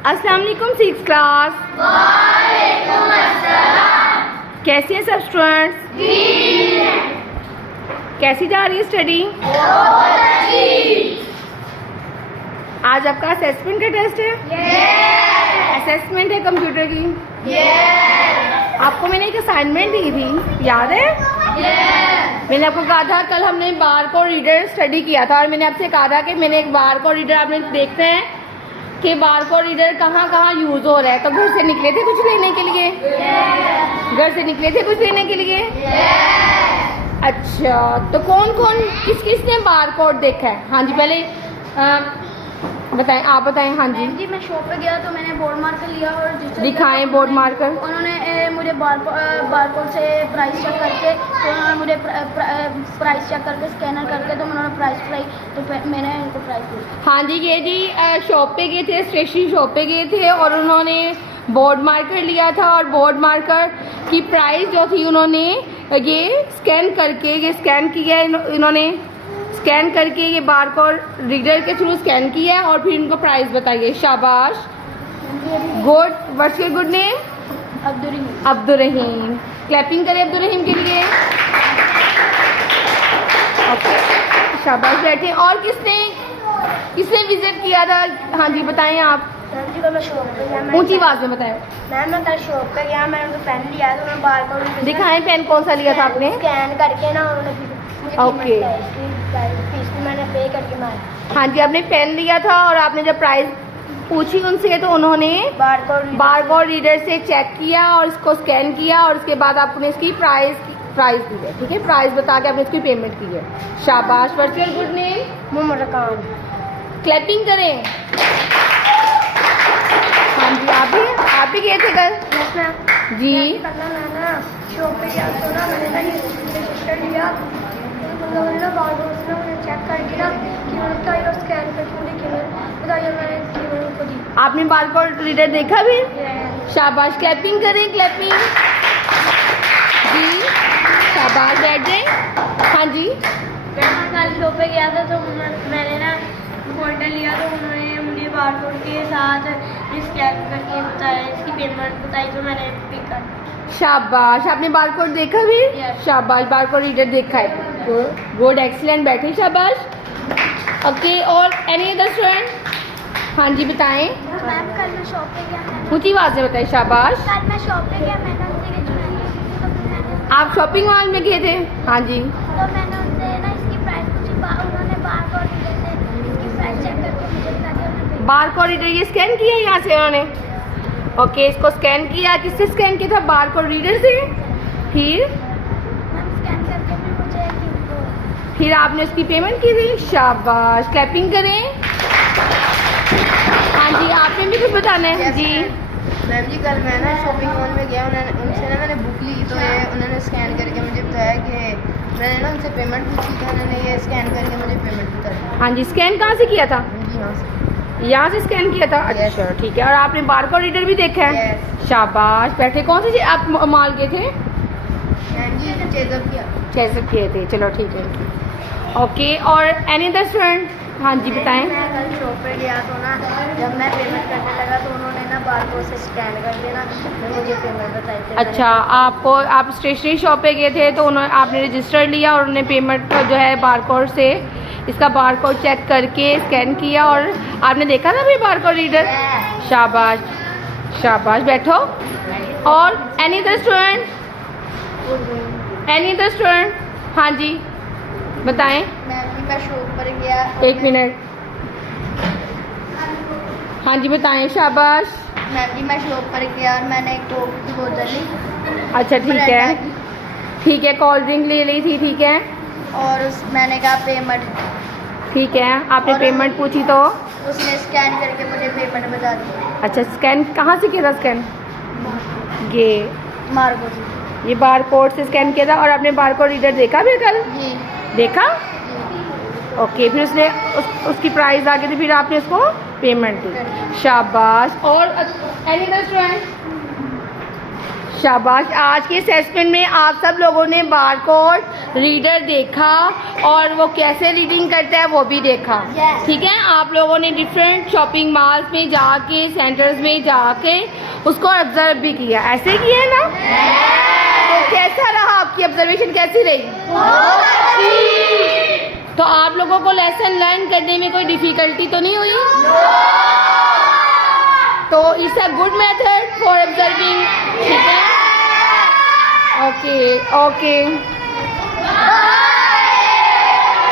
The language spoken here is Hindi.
अस्सलाम वालेकुम 6th क्लास। वालेकुम अस्सलाम। कैसी हैं सब स्टूडेंट्स? कैसी जा रही है स्टडी? बहुत अच्छी। आज आपका असेसमेंट का टेस्ट है। असेसमेंट है कंप्यूटर की। आपको मैंने एक असाइनमेंट दी थी, याद है? मैंने आपको कहा था कल हमने बारकोड रीडर स्टडी किया था और मैंने आपसे कहा था कि मैंने एक बारकोड रीडर आपने देखते हैं कि बारकोड रीडर कहाँ कहाँ यूज हो रहा है। तो घर से निकले थे कुछ लेने के लिए? घर से निकले थे कुछ लेने के लिए? अच्छा, तो कौन कौन किस किस ने बारकोड देखा है? हाँ जी, पहले बताएं, आप बताएं। हाँ जी, मैं शॉप पे गया तो मैंने बोर्ड मार्कर लिया और दिखाएं बोर्ड मार्कर। उन्होंने मुझे बारकोड से प्राइस चेक करके, तो उन्होंने मुझे प्राइस चेक करके स्कैनर करके तो उन्होंने प्राइस तो मैंने इनको प्राइस दी। हाँ जी, ये जी शॉप पे गए थे, स्टेशनरी शॉप पे गए थे और उन्होंने बोर्ड मार्कर लिया था और बोर्ड मार्कर की प्राइस जो थी उन्होंने ये स्कैन करके, ये स्कैन किया इन्होंने, स्कैन करके ये बारकोड रीडर के थ्रू स्कैन किया है और फिर इनको प्राइस बताइए। शाबाश, good. What's your good name? Abdul Rahim. Clapping करें अब्दुल रहीम के लिए। ओके, शाबाश, बैठे। और किसने विजिट किया था? हाँ जी, बताएं आप। मैं शॉप पे गया, ऊंची आवाज में बताएं। मैं कल शॉप पे गया, मैंने उनको पेन लिया तो उन्होंने बारकोड दिखाएं पेन कौन सा लिया था आपने? स्कैन करके ना उन्होंने ओके। फीस भी मैंने पे करके मारी। हाँ जी, आपने पेन लिया था और आपने जब प्राइस पूछी उनसे तो उन्होंने बारकोड रीडर से चेक किया और इसको स्कैन किया और उसके बाद आपने इसकी प्राइस दी है। ठीक है, प्राइस बता के आपने इसकी पेमेंट की है। शाबाश। What's your good name? Mohammad Khan. Clapping करें। हाँ जी, आप भी गए थे कल? जी। शॉप पे गया तो ना मैंने ना ये रजिस्टर लिया, उन्होंने ना बारकोड से ना मुझे चेक करके ना कि उनका ये स्कैन करके मुझे कीमत बताइए, मैंने उनको दी। आपने बारकोड रीडर देखा भी? शाबाश, क्लैपिंग करें, क्लैपिंग। जी, शाबाश, बैठ जाए। हाँ जी, मैं कल शॉप पे गया था तो मैंने ना फोल्डर लिया तो उन्होंने मुझे बारकोड के साथ स्कैन करके बताया, इसकी पेमेंट बताई तो मैंने पे कर। शाबाश, आपने बारकोड देखा भी? Yes. शाबाश, बारकोड रीडर देखा है। गुड, एक्सीलेंट, बैठे। शाबाश। ओके, और एनी अदर स्टूडेंट? हाँ जी, बताएं। मैम कल मैं शॉप पे गया, ऊंची आवाज से बताएं। शाबाश। कल मैं शॉप पे गया, मैंने उनसे जो मैंने आप शॉपिंग मॉल में गए थे? हाँ जी। तो मैंने उनसे ना इसकी प्राइस पूछी, उन्होंने बारकोड रीडर से इसकी प्राइस चेक करके मुझे बता दिया। बारकोड रीडर ये स्कैन किया यहाँ से उन्होंने? ओके, इसको स्कैन किया। किससे स्कैन किया था? बारकोड रीडर से। फिर स्कैन करके फिर आपने उसकी पेमेंट की थी। शाबाश, क्लैपिंग करें। हाँ जी, आपने भी कुछ बताना है? जी मैम जी, कल मैं ना शॉपिंग मॉल में गया, उनसे ना मैंने बुक ली तो ये उन्होंने स्कैन करके मुझे बताया कि मैंने ना उनसे पेमेंट पूछी तो उन्होंने ये स्कैन करके मुझे पेमेंट बताया। हाँ जी, स्कैन कहाँ से किया था? जी, यहाँ से स्कैन किया था। अच्छा, ठीक है। और आपने बारकोड रीडर भी देखा है? शाबाश, बैठे। कौन सी आप मॉल गए थे? मैम जी, कैसे किए थे? चलो ठीक है। ओके, और एनी अदर स्टूडेंट? हाँ जी, बताएं। मैं कल शॉप पे गया तो ना जब मैं पेमेंट करने लगा तो उन्होंने ना बारकोड से स्कैन कर देना तो मुझे पेमेंट बताई थी। अच्छा, आप स्टेशनरी शॉप पे गए थे तो उन्होंने आपने रजिस्टर लिया और उन्होंने पेमेंट जो है बारकोड से इसका बारकोड चेक करके स्कैन किया और आपने देखा था भी बारकोड रीडर? शाबाश, शाबाश, बैठो। और any other student? Any other student? हाँ जी, बताएं। मैम जी, मैं शॉप पर गया। एक मिनट। हाँ जी, बताएं। शाबाश। मैम जी, मैं शॉप पर गया और मैंने एक कोक की बोतल ली। अच्छा, ठीक है, ठीक है। कोल्ड ड्रिंक ले ली थी, ठीक है। और मैंने कहा पेमेंट, ठीक है। आपने पेमेंट पूछी तो उसने स्कैन करके मुझे पेमेंट बता दी। अच्छा, स्कैन कहाँ से किया था? स्कैन ये बारकोड। ये बारकोड से स्कैन किया था। और आपने बारकोड रीडर देखा भी कल? जी। देखा? ओके, फिर उसने उसकी प्राइस आ गई थी, फिर आपने उसको पेमेंट दी। शाबाश। और एनी अदर स्टूडेंट? शाबाश। आज के असेसमेंट में आप सब लोगों ने बारकोड रीडर देखा और वो कैसे रीडिंग करता है वो भी देखा। ठीक है, आप लोगों ने डिफरेंट शॉपिंग मॉल्स में जाके, सेंटर्स में जाके उसको ऑब्जर्व भी किया। ऐसे किया ना? तो कैसा रहा, आपकी ऑब्जर्वेशन कैसी रही? तो आप लोगों को लेसन लर्न करने में कोई डिफिकल्टी तो नहीं हुई? तो it's a good method for observing. ठीक है, ओके ओके।